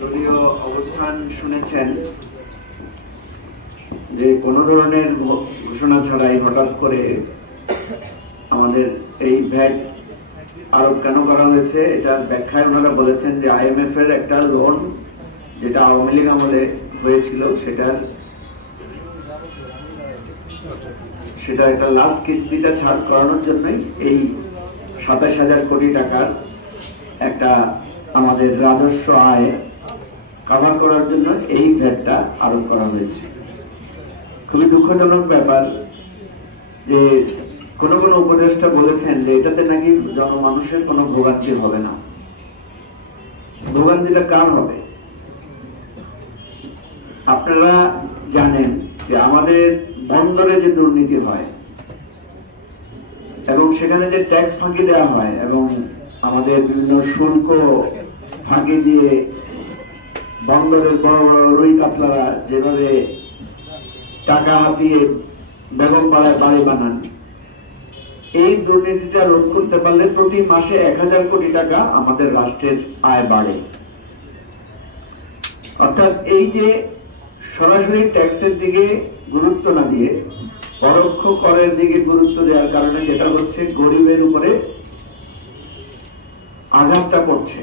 দলীয় অবস্থান শুনেছেন যে কোনো ধরনের ঘোষণা ছাড়াই হঠাৎ করে আমাদের এই ভ্যাট আরোপ কেন করা হয়েছে, এটার ব্যাখ্যায় ওনারা বলেছেন যে IMF এর একটা লোন যেটা আওয়ামী লীগ আমলে হয়েছিল সেটা একটা লাস্ট কিস্তিটা ছাড় করানোর জন্যই এই ২৭,০০০ কোটি টাকার একটা আমাদের রাজস্ব আয় কাভার করার জন্য এই ভ্যাটটা আরোপ করা হয়েছে। খুবই দুঃখজনক ব্যাপার যে কোন কোন উপদেষ্টা বলেছেন যে এটাতে নাকি জনমানুষের কোনো ভোগান্তি হবে না। ভোগান্তিটা কার হবে? আপনারা জানেন যে আমাদের বন্দরে যে দুর্নীতি হয় এবং সেখানে যে ট্যাক্স ফাঁকি দেওয়া হয় এবং আমাদের বিভিন্ন শুল্ক ফাঁকি দিয়ে বন্দরের বড় বড় রুই কাতলারা যেভাবে টাকা হাতিয়ে বেগমপাড়ায় বাড়ি বানান, এই দুর্নীতিটা রোধ করতে পারলে প্রতি মাসে ১,০০০ কোটি টাকা আমাদের রাষ্ট্রের আয় বাড়ে। অর্থাৎ এই যে সরাসরি ট্যাক্সের দিকে গুরুত্ব না দিয়ে পরোক্ষ করের দিকে গুরুত্ব দেওয়ার কারণে যেটা হচ্ছে গরিবের উপরে আঘাতটা পড়ছে।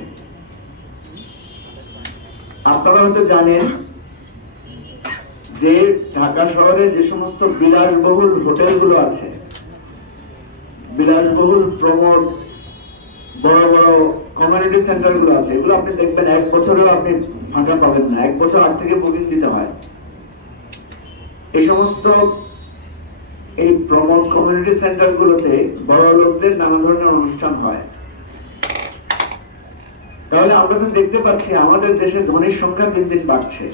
আপনারা হয়তো জানেন যে ঢাকা শহরে যে সমস্ত বিলাসবহুল হোটেলগুলো আছে, বিলাসবহুল প্রমোট বড় বড় কমিউনিটি সেন্টার গুলো আছে, এগুলো আপনি দেখবেন ১ বছরেও আপনি ফাঁকা পাবেন না, ১ বছর আগ থেকে বুকিং দিতে হয়। এই সমস্ত এই প্রমোট কমিউনিটি সেন্টার গুলোতে বড় লোকদের নানা ধরনের অনুষ্ঠান হয়। তাহলে আমরা তো দেখতে পাচ্ছি আমাদের দেশে ধনীর সংখ্যা দিন দিন বাড়ছে,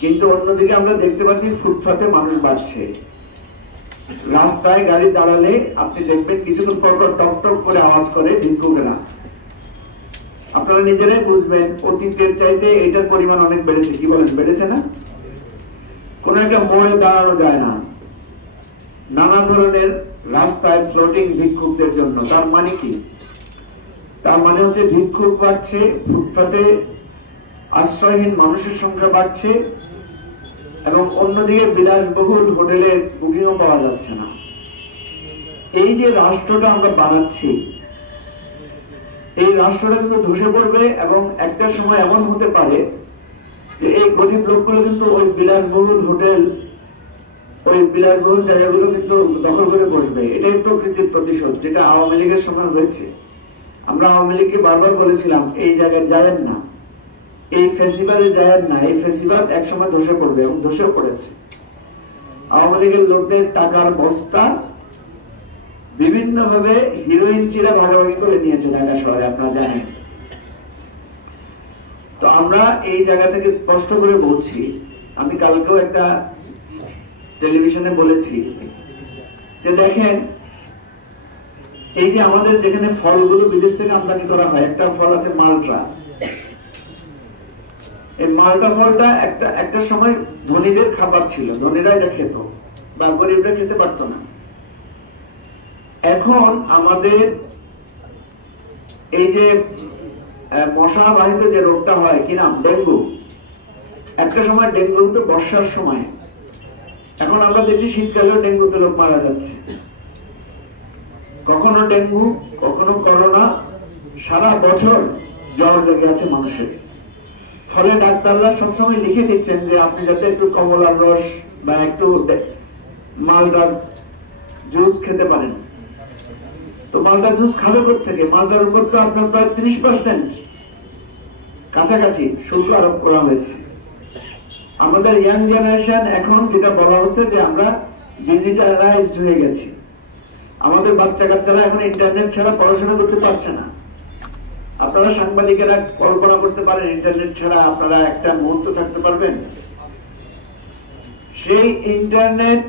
কিন্তু অন্যদিকে আমরা দেখতে পাচ্ছি ফুটপাতে মানুষ বাড়ছে। রাস্তায় গাড়ি দাঁড়ালে আপনি দেখবেন কিছুক্ষণ পর পর টক টক করে আওয়াজ করে ভিক্ষুকেরা। আপনারা নিজেরাই বুঝবেন অতীতের চাইতে এটার পরিমাণ অনেক বেড়েছে। কি বলেন, বেড়েছে না? কোন একটা মোড়ে দাঁড়ানো যায় না, নানা ধরনের রাস্তায় ফ্লোটিং ভিক্ষুকদের জন্য। তার মানে কি? তার মানে হচ্ছে ভিক্ষুক বাড়ছে, ফুটপাতে আশ্রয়হীন মানুষের সংখ্যা বাড়ছে এবং অন্যদিকে বিলাসবহুল হোটেলের বুকিংও পাওয়া যাচ্ছে না। এই যে রাষ্ট্রটা আমরা বানাচ্ছি, এই রাষ্ট্রটা কিন্তু ধসে পড়বে এবং একটা সময় এমন হতে পারে যে এই গরিব লোকগুলো কিন্তু ওই বিলাসবহুল হোটেল, ওই বিলাসবহুল জায়গাগুলো কিন্তু দখল করে বসবে। এটাই প্রকৃতির প্রতিশোধ, যেটা আওয়ামী লীগের সময় হয়েছে। আমরা আওয়ামী লীগকে বারবার বলেছিলাম এই জায়গায় যায়েন না, এই ফেস্টিভ্যালে যায়েন না, এই ফেস্টিভ্যাল একসময় ধসে পড়বে এবং ধসে পড়েছে। আওয়ামী লীগের লোকদের টাকার বস্তা বিভিন্ন ভাবে হিরোইন চিরা ভাগাভাগি করে নিয়েছে ঢাকা শহরে, আপনারা জানেন। তো আমরা এই জায়গা থেকে স্পষ্ট করে বলছি, আমি কালকেও একটা টেলিভিশনে বলেছি যে দেখেন এই যে আমাদের যেখানে ফলগুলো বিদেশ থেকে আমদানি করা হয়, একটা ফল আছে মালটা। এই মালটা ফলটা একটা সময় ধনীদের খাবার ছিল, ধনীরা এটা খেত বা গরিবরা খেতে পারতো না। এখন আমাদের এই যে মশা বাহিত যে রোগটা হয়, কি নাম, ডেঙ্গু। একটা সময় ডেঙ্গু তো বর্ষার সময়, এখন আমরা দেখছি শীতকালেও ডেঙ্গুতে লোক মারা যাচ্ছে। কখনো ডেঙ্গু, কখনো করোনা, সারা বছর জ্বর লেগে আছে মানুষের। ফলে ডাক্তাররা সবসময় লিখে দিচ্ছেন যে আপনি যাতে একটু কমলার রস বা একটু মালটার জুস খেতে পারেন। তো মালটার জুস খাবে থেকে, মালটার উপর তো আপনার প্রায় 30% কাছাকাছি শুল্ক আরোপ করা হয়েছে। আমাদের ইয়াং জেনারেশন এখন যেটা বলা হচ্ছে যে আমরা ডিজিটালাইজড হয়ে গেছি। আমাদের বাচ্চা কাচ্চারা এখন ইন্টারনেট ছাড়া পড়াশোনা করতে পারছে না। আপনারা সাংবাদিকেরা কল্পনা করতে পারেন ইন্টারনেট ছাড়া আপনারা একটা মুহূর্ত থাকতে পারবেন? সেই ইন্টারনেট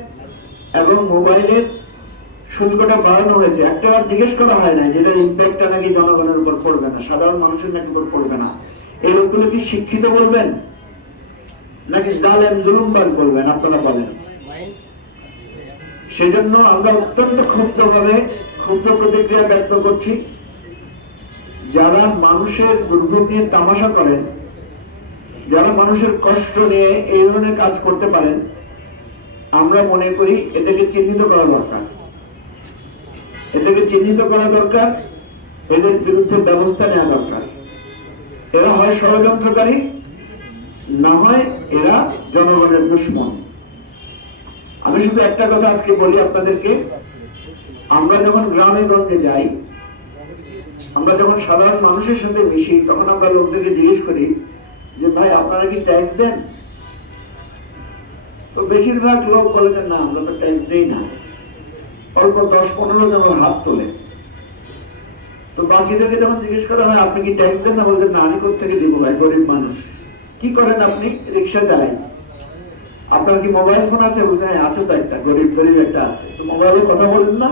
এবং মোবাইলের শুল্কটা বাড়ানো হয়েছে। একটাবার জিজ্ঞেস করা হয় না যেটার ইম্প্যাক্টটা নাকি জনগণের উপর পড়বে না, সাধারণ মানুষের নাকি উপর পড়বে না। এই লোকগুলো কি শিক্ষিত বলবেন নাকি জালেম জুলুমবাজ বলবেন? আপনারা বলেন। সেজন্য আমরা অত্যন্ত ক্ষুব্ধ প্রতিক্রিয়া ব্যক্ত করছি যারা মানুষের দুর্ভোগ নিয়ে তামাশা করেন, যারা মানুষের কষ্ট নিয়ে এই ধরনের কাজ করতে পারেন, আমরা মনে করি এদেরকে চিহ্নিত করা দরকার। এদেরকে চিহ্নিত করা দরকার, এদের বিরুদ্ধে ব্যবস্থা নেওয়া দরকার। এরা হয় ষড়যন্ত্রকারী, না হয় এরা জনগণের দুশ্মন। আমি শুধু একটা কথা আজকে বলি আপনাদেরকে, আমরা যখন গ্রামে গঞ্জে যাই, আমরা যখন সাধারণ মানুষের সাথে মিশি, তখন আমরা লোকদেরকে জিজ্ঞেস করি যে ভাই আপনারা কি ট্যাক্স দেন? তো বেশিরভাগ লোক বলে যে না, আমরা তো ট্যাক্স দেই না। অল্প 10-15 জন হাত তোলে। তো বাকিদেরকে যখন জিজ্ঞেস করা হয় আপনি কি ট্যাক্স দেন না, বলতে না, আমি কোথেকে দিব ভাই, গরিব মানুষ। কি করেন আপনি? রিক্সা চালান। আপনার কি মোবাইল ফোন আছে? বুঝে হ্যাঁ আছে তো, একটা গরিব গরিব একটা আছে। তো মোবাইলে কথা বলেন না?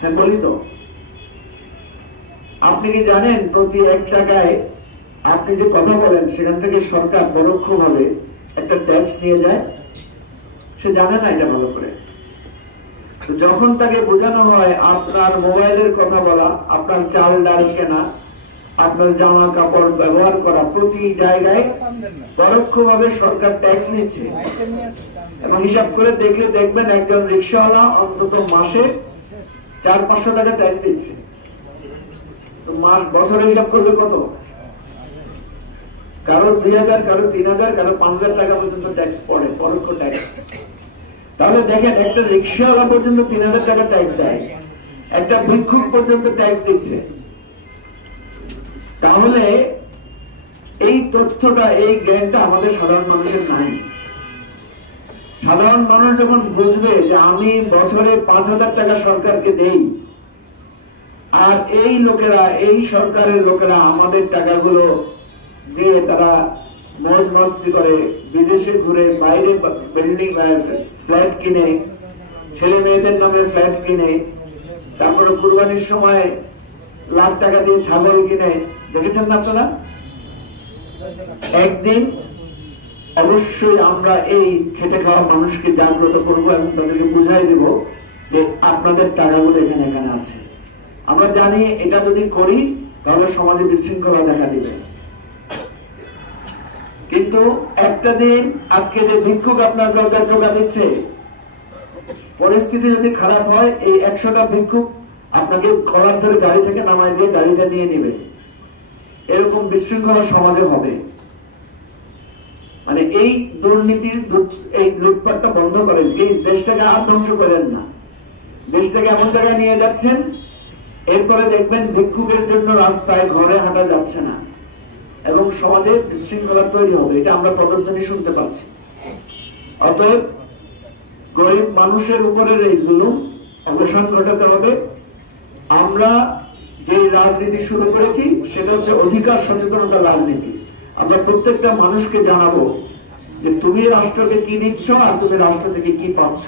হ্যাঁ বলি তো। আপনি কি জানেন প্রতি 1 টাকায় আপনি যে কথা বলেন সেখান থেকে সরকার পরোক্ষভাবে একটা ট্যাক্স নিয়ে যায়? সে জানে না এটা ভালো করে। যখন তাকে বোঝানো হয় আপনার মোবাইলের কথা বলা, আপনার চাল ডাল কেনা, আপনার জামা কাপড় ব্যবহার করা, প্রতি জায়গায় পরোক্ষভাবে সরকার ট্যাক্স নিচ্ছে। এবং হিসাব করে দেখলে দেখবেন একজন রিক্সাওয়ালা অন্তত মাসে 400-500 টাকা ট্যাক্স দিচ্ছে। তো মাস বছরে হিসাব করলে কত? কারো 2000, কারো 3000, কারো 5000 টাকা পর্যন্ত ট্যাক্স পড়ে, পরোক্ষ ট্যাক্স। তাহলে দেখেন, একটা রিক্সাওয়ালা পর্যন্ত 3000 টাকা ট্যাক্স দেয়, একটা ভিক্ষুক পর্যন্ত ট্যাক্স দিচ্ছে। তাহলে এই তথ্যটা, এই জ্ঞানটা আমাদের সাধারণ মানুষের নাই। সাধারণ মানুষ যখন বুঝবে যে আমি বছরে 5000 টাকা সরকারকে দেই, আর এই লোকেরা, এই সরকারের লোকেরা আমাদের টাকাগুলো দিয়ে তারা মौज मस्ती করে, বিদেশে ঘুরে, বাইরে বিল্ডিং ফ্ল্যাট কিনে, ছেলে মেয়েদের নামে ফ্ল্যাট কিনে, তারপরে কুরবানির সময় লাখ টাকা দিয়ে ছাগল কিনে, দেখেছেন না আপনারা? একদিন অবশ্যই আমরা এই খেটে খাওয়া মানুষকে জাগ্রত করব এবং তাদেরকে বুঝাই দেব যে আপনাদের টাকাগুলো এখানে এখানে আছে। আমরা জানি এটা যদি করি তাহলে সমাজে বিশৃঙ্খলা দেখা দিবে। কিন্তু একটা দিন, আজকে যে ভিক্ষুক আপনার দরকার টোকা দিচ্ছে, পরিস্থিতি যদি খারাপ হয়, এই 100টা ভিক্ষুক আপনাকে কলার ধরে গাড়ি থেকে নামায় দিয়ে গাড়িটা নিয়ে নেবে। এরকম বিশৃঙ্খলা সমাজে হবে। মানে এই দুর্নীতির, এই লুটপাটটা বন্ধ করেন প্লিজ। দেশটাকে আর ধ্বংস করেন না। দেশটাকে এমন জায়গায় নিয়ে যাচ্ছেন, এরপরে দেখবেন ভিক্ষুকের জন্য রাস্তায় ঘরে হাঁটা যাচ্ছে না এবং সমাজে বিশৃঙ্খলা তৈরি হবে। এটা আমরা প্রতিধ্বনি শুনতে পাচ্ছি। অতএব গরিব মানুষের উপরের এই জুলুম অবসান ঘটাতে হবে। আমরা যে রাজনীতি শুরু করেছি সেটা হচ্ছে অধিকার সচেতনতা রাজনীতি। আমরা প্রত্যেকটা মানুষকে জানাবো যে তুমি রাষ্ট্রকে কি দিচ্ছ আর তুমি রাষ্ট্র থেকে কি পাচ্ছ।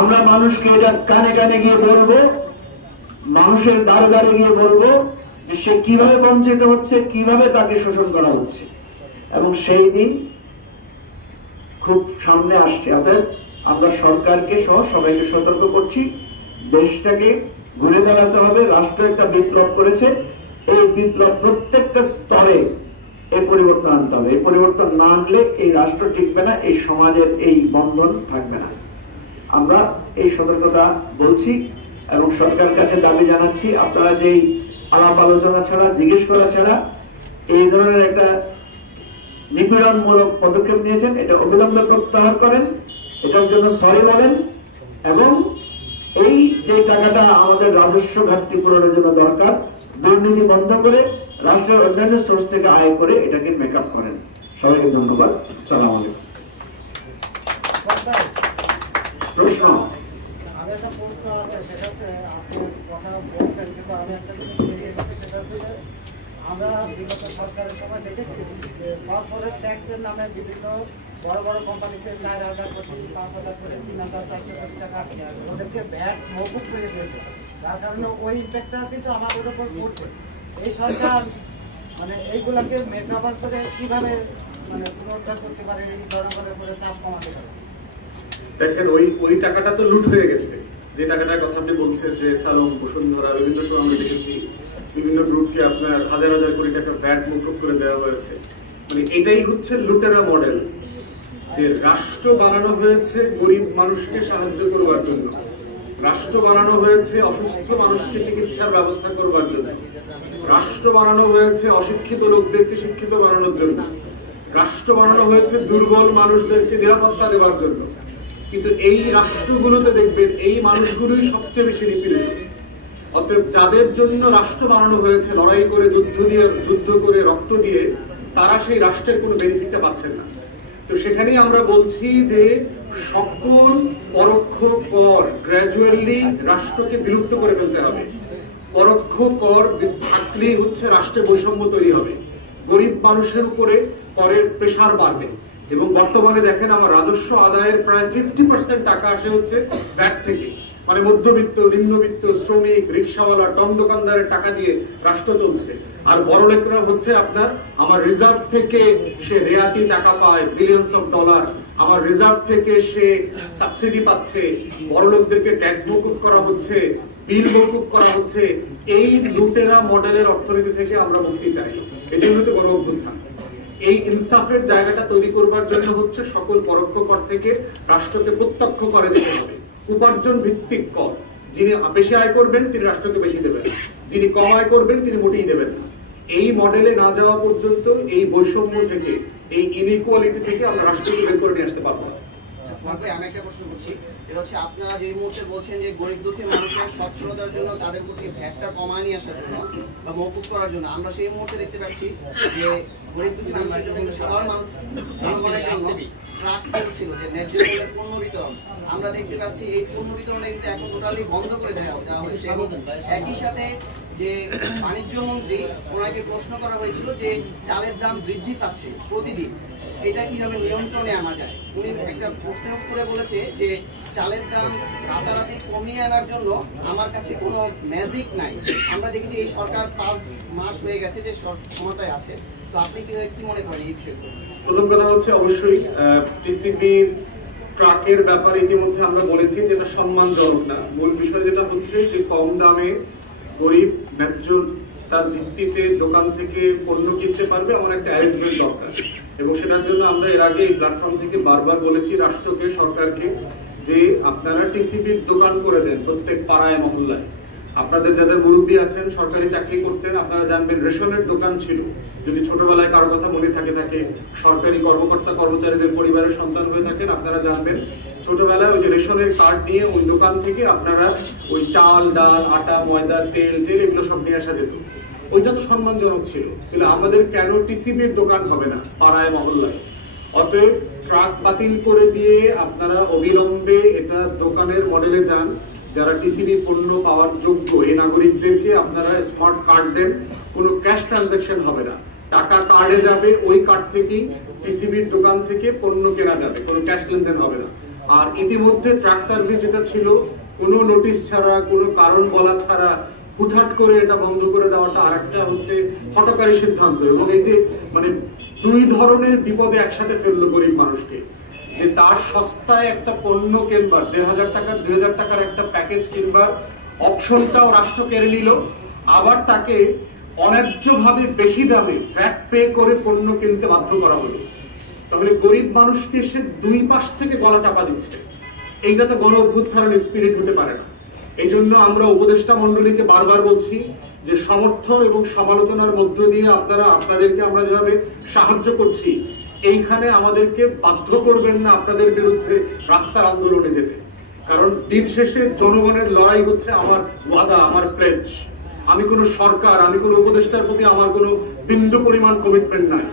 আমরা মানুষকে এটা কানে কানে গিয়ে বলবো, মানুষের দ্বারে দ্বারে গিয়ে বলবো যে সে কিভাবে বঞ্চিত হচ্ছে, কিভাবে তাকে শোষণ করা হচ্ছে। এবং সেই দিন খুব সামনে আসছে। অতএব আমরা সরকারকে সহ সবাইকে সতর্ক করছি, দেশটাকে ঘুরে দাঁড়াতে হবে। রাষ্ট্র একটা বিপ্লব করেছে, এই বিপ্লব প্রত্যেকটা স্তরে এই পরিবর্তন আনতে হবে। এই পরিবর্তন না আনলে এই রাষ্ট্র টিকবে না, এই সমাজের এই বন্ধন থাকবে না। আমরা এই সতর্কতা বলছি এবং সরকারের কাছে দাবি জানাচ্ছি, আপনারা যেই আলাপ আলোচনা ছাড়া, জিজ্ঞেস করা ছাড়া এই ধরনের একটা নিপীড়নমূলক পদক্ষেপ নিয়েছেন, এটা অবিলম্বে প্রত্যাহার করেন, এটার জন্য সরি বলেন এবং এই যে টাকাটা আমাদের রাজস্ব ঘাটতি পূরণের জন্য দরকার, দুর্নীতি বন্ধ করে রাষ্ট্রের অন্যান্য সোর্স থেকে আয় করে এটাকে মেকআপ করেন। সবাইকে ধন্যবাদ। আসসালামু আলাইকুম। প্রশ্ন? আমি একটা প্রশ্ন আছে, সেটা হচ্ছে আপনি কথা বলছেন কিন্তু আমি একটা জিনিস বেরিয়ে গেছে, সেটা হচ্ছে যে আমরা বিগত সরকারের সময় দেখেছি যে কর্পোরেট ট্যাক্সের নামে বিভিন্ন বড় বড় কোম্পানিতে 4000 কোটি, 5000 কোটি, 3400 কোটি টাকা ওদেরকে ভ্যাট মকুব করে দিয়েছে। যার কারণে ওই ইম্প্যাক্টটা কিন্তু আমাদের উপর পড়ছে। এই সরকার মানে এইগুলাকে মেকআপ করে কিভাবে মানে পুনরুদ্ধার করতে পারে, এই জনগণের উপরে চাপ কমাতে পারে? দেখেন, ওই টাকাটা তো লুট হয়ে গেছে। যে টাকাটার কথা আপনি বলছেন, যে সালম, বসুন্ধরা, বিভিন্ন সময় আমরা দেখেছি বিভিন্ন গ্রুপকে আপনার হাজার হাজার কোটি টাকা ভ্যাট মকুব করে দেওয়া হয়েছে। মানে এটাই হচ্ছে লুটেরা মডেল, যে রাষ্ট্র বানানো হয়েছে গরিব মানুষকে সাহায্য করবার জন্য, রাষ্ট্র বানানো হয়েছে অসুস্থ মানুষকে চিকিৎসার ব্যবস্থা করবার জন্য, রাষ্ট্র বানানো হয়েছে অশিক্ষিত লোকদেরকে শিক্ষিত বানানোর জন্য, রাষ্ট্র বানানো হয়েছে দুর্বল মানুষদেরকে নিরাপত্তা দেওয়ার জন্য। কিন্তু এই রাষ্ট্রগুলোতে দেখবেন এই মানুষগুলোই সবচেয়ে বেশি নিপীড়িত। অতএব যাদের জন্য রাষ্ট্র বানানো হয়েছে লড়াই করে, যুদ্ধ করে, রক্ত দিয়ে, তারা সেই রাষ্ট্রের কোনো বেনিফিটটা পাচ্ছেন না। তো সেখানেই আমরা বলছি যে সকল পরোক্ষ কর গ্র্যাজুয়ালি রাষ্ট্রকে বিলুপ্ত করে ফেলতে হবে। পরোক্ষ কর থাকলেই হচ্ছে রাষ্ট্রে বৈষম্য তৈরি হবে, গরিব মানুষের উপরে করের প্রেসার বাড়বে। এবং বর্তমানে দেখেন আমার রাজস্ব আদায়ের প্রায় 50% টাকা আসে হচ্ছে ভ্যাট থেকে। মানে মধ্যবিত্ত, নিম্নবিত্ত, শ্রমিক, রিক্সাওয়ালা, টং দোকানদারের টাকা দিয়ে রাষ্ট্র চলছে। আর বড়লোকরা হচ্ছে আপনার আমার রিজার্ভ থেকে সে রেয়াতি টাকা পায় বিলিয়নস অফ ডলার, আমার রিজার্ভ থেকে সে সাবসিডি পাচ্ছে, বড়লোকদেরকে ট্যাক্স মকুফ করা হচ্ছে, বিল মকুফ করা হচ্ছে। এই লুটেরা মডেলের অর্থনীতি থেকে আমরা মুক্তি চাই। এই জন্য তো গণ অভ্যুত্থান। এই ইনসাফের জায়গাটা তৈরি করবার জন্য হচ্ছে সকল পরোক্ষ কর থেকে রাষ্ট্রকে প্রত্যক্ষ করে যেতে হবে। উপার্জন ভিত্তিক কর, যিনি বেশি আয় করবেন তিনি রাষ্ট্রকে বেশি দেবেন, যিনি কম আয় করবেন তিনি মোটেই দেবেন না। এই মডেলে না যাওয়া পর্যন্ত এই বৈষম্য থেকে, এই ইনইকুয়ালিটি থেকে আমরা রাষ্ট্রকে বের করে নিয়ে আসতে পারবো না। আমি একটা প্রশ্ন করছি, এটা হচ্ছে আপনারা যে মুহূর্তে বলছেন যে গরিব দুঃখী মানুষের সচ্ছলতার জন্য, তাদের প্রতি ভ্যাটটা কমায় নিয়ে আসার জন্য বা মওকুফ করার জন্য, আমরা সেই মুহূর্তে দেখতে পাচ্ছি যে গরিব দুঃখী মানুষের জন্য, সাধারণ জনগণের জন্য ট্রাক সেল ছিল, যে ন্যায্য মূল্যের পণ্য বিতরণ, আমরা দেখতে পাচ্ছি এই পণ্য বিতরণটা কিন্তু এখন টোটালি বন্ধ করে দেওয়া হয়েছে। একই সাথে যে বাণিজ্য মন্ত্রী, ওনাকে প্রশ্ন করা হয়েছিল যে চালের দাম বৃদ্ধি পাচ্ছে প্রতিদিন, এটা কিভাবে নিয়ন্ত্রণে আনা যায়। উনি একটা প্রশ্নের উত্তরে বলেছে যে চালের দাম রাতারাতি কমিয়ে আনার জন্য আমার কাছে কোনো ম্যাজিক নাই। আমরা দেখেছি এই সরকার 5 মাস হয়ে গেছে যে ক্ষমতায় আছে, তো আপনি কি মনে করেন এই বিষয়ে? প্রথম কথা হচ্ছে অবশ্যই টিসিবির ট্রাকের ব্যাপারে ইতিমধ্যে আমরা বলেছি যেটা সম্মানজনক না। মূল বিষয় যেটা হচ্ছে যে কম দামে গরিব ন্যায্য তার ভিত্তিতে দোকান থেকে পণ্য কিনতে পারবে এমন একটা অ্যারেঞ্জমেন্ট দরকার। এবং সেটার জন্য আমরা এর আগে এই প্ল্যাটফর্ম থেকে বারবার বলেছি রাষ্ট্রকে, সরকারকে, যে আপনারা টিসিবির দোকান করে দেন প্রত্যেক পাড়ায় মহল্লায়। আপনাদের যাদের মুরব্বী আছেন, সরকারি চাকরি করতেন, আপনারা জানবেন রেশনের দোকান ছিল। যদি ছোটবেলায় কারো কথা মনে থাকে, সরকারি কর্মকর্তা কর্মচারীদের পরিবারের সন্তান হয়ে থাকেন, আপনারা জানবেন ছোটবেলায় ওই যে রেশনের কার্ড নিয়ে ওই দোকান থেকে আপনারা ওই চাল, ডাল, আটা, ময়দা, তেল এগুলো সব নিয়ে আসা যেত। ওইটা তো সম্মানজনক ছিল। কিন্তু আমাদের কেন টিসিবির দোকান হবে না পাড়ায় মহল্লায়? অতএব ট্রাক বাতিল করে দিয়ে আপনারা অবিলম্বে এটা দোকানের মডেলে যান। যারা টিসিবি পণ্য পাওয়ার যোগ্য এই নাগরিকদেরকে আপনারা স্মার্ট কার্ড দেন, কোনো ক্যাশ ট্রানজাকশন হবে না, টাকা কার্ডে যাবে, ওই কার্ড থেকেই টিসিবির দোকান থেকে পণ্য কেনা যাবে, কোনো ক্যাশ লেনদেন হবে না। আর ইতিমধ্যে ট্রাক সার্ভিস যেটা ছিল, কোনো নোটিশ ছাড়া, কোনো কারণ বলা ছাড়া হুটহাট করে এটা বন্ধ করে দেওয়াটা আরেকটা হচ্ছে হঠকারী সিদ্ধান্ত। এবং এই যে মানে দুই ধরনের বিপদে একসাথে ফেললো গরিব মানুষকে, যে তার সস্তায় একটা পণ্য কিনবার 1,500 টাকার 2,000 টাকার একটা প্যাকেজ কিনবার অপশনটাও রাষ্ট্র কেড়ে নিল, আবার তাকে অন্যায্যভাবে বেশি দামে ভ্যাট পে করে পণ্য কিনতে বাধ্য করা হলো। তাহলে গরিব মানুষকে সে দুই পাশ থেকে গলা চাপা দিচ্ছে। এইটা তো গণ অভ্যুত্থানের স্পিরিট হতে পারে না। এই জন্য আমরা উপদেষ্টা মন্ডলীকে বারবার বলছি যে সমর্থন এবং সমালোচনার মধ্য দিয়ে আপনাদেরকে আমরা যেভাবে সাহায্য করছি, এইখানে আমাদেরকে বাধ্য করবেন না আপনাদের বিরুদ্ধে রাস্তার আন্দোলনে যেতে। কারণ দিন শেষে জনগণের লড়াই হচ্ছে আমার ওয়াদা, আমার প্লেজ। আমি কোনো সরকার, আমি কোনো উপদেষ্টার প্রতি আমার কোনো বিন্দু পরিমাণ কমিটমেন্ট নাই।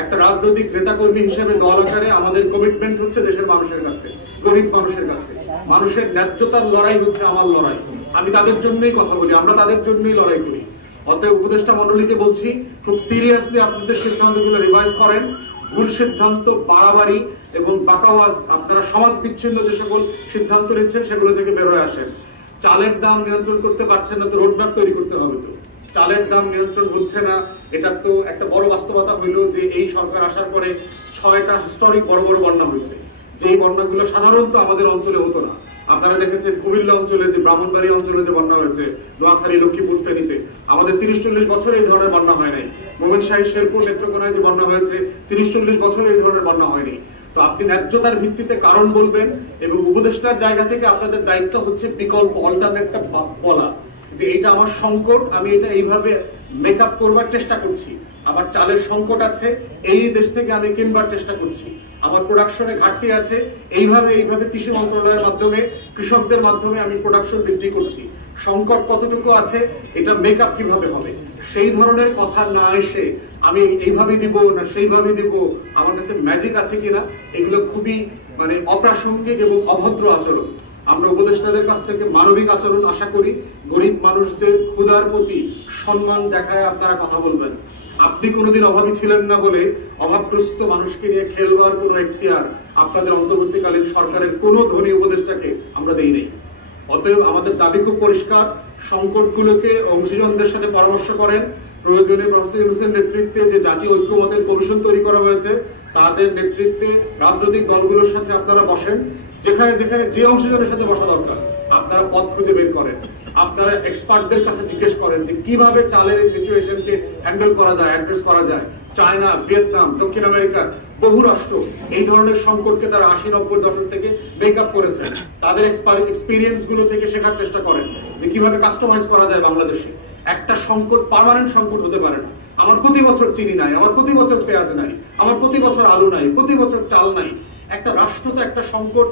একটা রাজনৈতিক নেতাকর্মী হিসেবে দল আকারে আমাদের কমিটমেন্ট হচ্ছে দেশের মানুষের কাছে, গরিব মানুষের কাছে। মানুষের ন্যায্যতার লড়াই হচ্ছে আমার লড়াই। আমি তাদের জন্যই কথা বলি, আমরা তাদের জন্যই লড়াই করি। অতএব উপদেষ্টা মন্ডলীকে বলছি, খুব সিরিয়াসলি আপনাদের সিদ্ধান্তগুলো রিভাইজ করেন। ভুল সিদ্ধান্ত, বাড়াবাড়ি এবং বাকাওয়াজ, আপনারা সমাজ বিচ্ছিন্ন যে সকল সিদ্ধান্ত নিচ্ছেন সেগুলো থেকে বেরোয় আসেন। চালের দাম নিয়ন্ত্রণ করতে পারছেন না, তো রোডম্যাপ তৈরি করতে হবে। তো চালের দাম নিয়ন্ত্রণ হচ্ছে না, এটা তো একটা বড় বাস্তবতা হইল যে এই সরকার আসার পরে 6টা হিস্টোরিক বড় বড় বন্যা হয়েছে, যেই বন্যাগুলো সাধারণত আমাদের অঞ্চলে হতো না। আপনারা দেখেছেন কুমিল্লা অঞ্চলে যে ব্রাহ্মণবাড়িয়া অঞ্চলে যে বন্যা হয়েছে, নোয়াখালী, লক্ষ্মীপুর, ফেনীতে আমাদের 30-40 বছর এই ধরনের বন্যা হয় নাই। মোমিনশাহী, শেরপুর, নেত্রকোনায় যে বন্যা হয়েছে 30-40 বছর এই ধরনের বন্যা হয়নি। তো আপনি ন্যায্যতার ভিত্তিতে কারণ বলবেন এবং উপদেষ্টার জায়গা থেকে আপনাদের দায়িত্ব হচ্ছে বিকল্প অল্টারনেটটা বলা যে এটা আমার সংকট, আমি এটা এইভাবে মেকআপ করবার চেষ্টা করছি। আমার চালের সংকট আছে, এই দেশ থেকে আমি কিনবার চেষ্টা করছি। আমার প্রোডাকশনে ঘাটতি আছে, এইভাবে কৃষি মন্ত্রণালয়ের মাধ্যমে, কৃষকদের মাধ্যমে আমি প্রোডাকশন বৃদ্ধি করছি। সংকট কতটুকু আছে, এটা মেকআপ কিভাবে হবে, সেই ধরনের কথা না এসে আমি এইভাবে দিব না সেইভাবে দিব, আমার কাছে ম্যাজিক আছে কিনা, এগুলো খুবই অপ্রাসঙ্গিক এবং অভদ্র আচরণ। আমরা উপদেষ্টাদের কাছ থেকে মানবিক আচরণ আশা করি। গরিব মানুষদের ক্ষুধার প্রতি সম্মান দেখায় আপনারা কথা বলবেন। আপনি কোনোদিন অভাবী ছিলেন না বলে অভাবগ্রস্ত মানুষকে নিয়ে খেলবার কোনো এখতিয়ার আপনাদের অন্তর্বর্তীকালীন সরকারের কোনো ধনী উপদেষ্টাকে আমরা দেই নাই। অতএব আমাদের দাবি খুব পরিষ্কার, সংকটগুলোকে অংশীজনদের সাথে পরামর্শ করেন। প্রয়োজনে প্রফেসর ইউনূসের নেতৃত্বে যে জাতীয় ঐক্যমতের কমিশন তৈরি করা হয়েছে তাদের নেতৃত্বে রাজনৈতিক দলগুলোর সাথে আপনারা বসেন। যেখানে যেখানে যে অংশীজনের সাথে বসা দরকার আপনারা পথ খুঁজে বের করেন। আপনারা এক্সপার্টদের কাছে জিজ্ঞেস করেন যে কিভাবে চালের এই সিচুয়েশনকে হ্যান্ডেল করা যায়, অ্যাড্রেস করা যায়। চায়না, ভিয়েতনাম, দক্ষিণ আমেরিকার বহু রাষ্ট্র এই ধরনের সংকটকে তারা 80-90 দশক থেকে মেকআপ করেছেন। তাদের এক্সপিরিয়েন্স গুলো থেকে শেখার চেষ্টা করেন যে কিভাবে কাস্টমাইজ করা যায় বাংলাদেশে। একটা সংকট পার্মানেন্ট সংকট হতে পারে না। আমার প্রতি বছর চিনি নাই, আমার প্রতি বছর পেঁয়াজ নাই, আমার প্রতি বছর আলু নাই, প্রতি বছর চাল নাই। একটা রাষ্ট্র তো একটা সংকট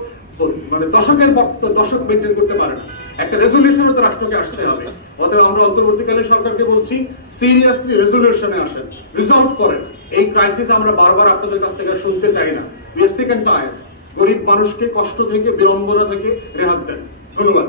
দশক মেনটেন করতে পারে না। একটা রেজলিউশনে তো রাষ্ট্রকে আসতে হবে। অতএব আমরা অন্তর্বর্তীকালীন সরকারকে বলছি, সিরিয়াসলি রেজলিউশনে আসেন, রিজলভ করেন। এই ক্রাইসিস আমরা বারবার আপনাদের কাছ থেকে শুনতে চাই না। We are sick and tired. গরিব মানুষকে কষ্ট থেকে, বিড়ম্বনা থেকে রেহাত দেন। ধন্যবাদ।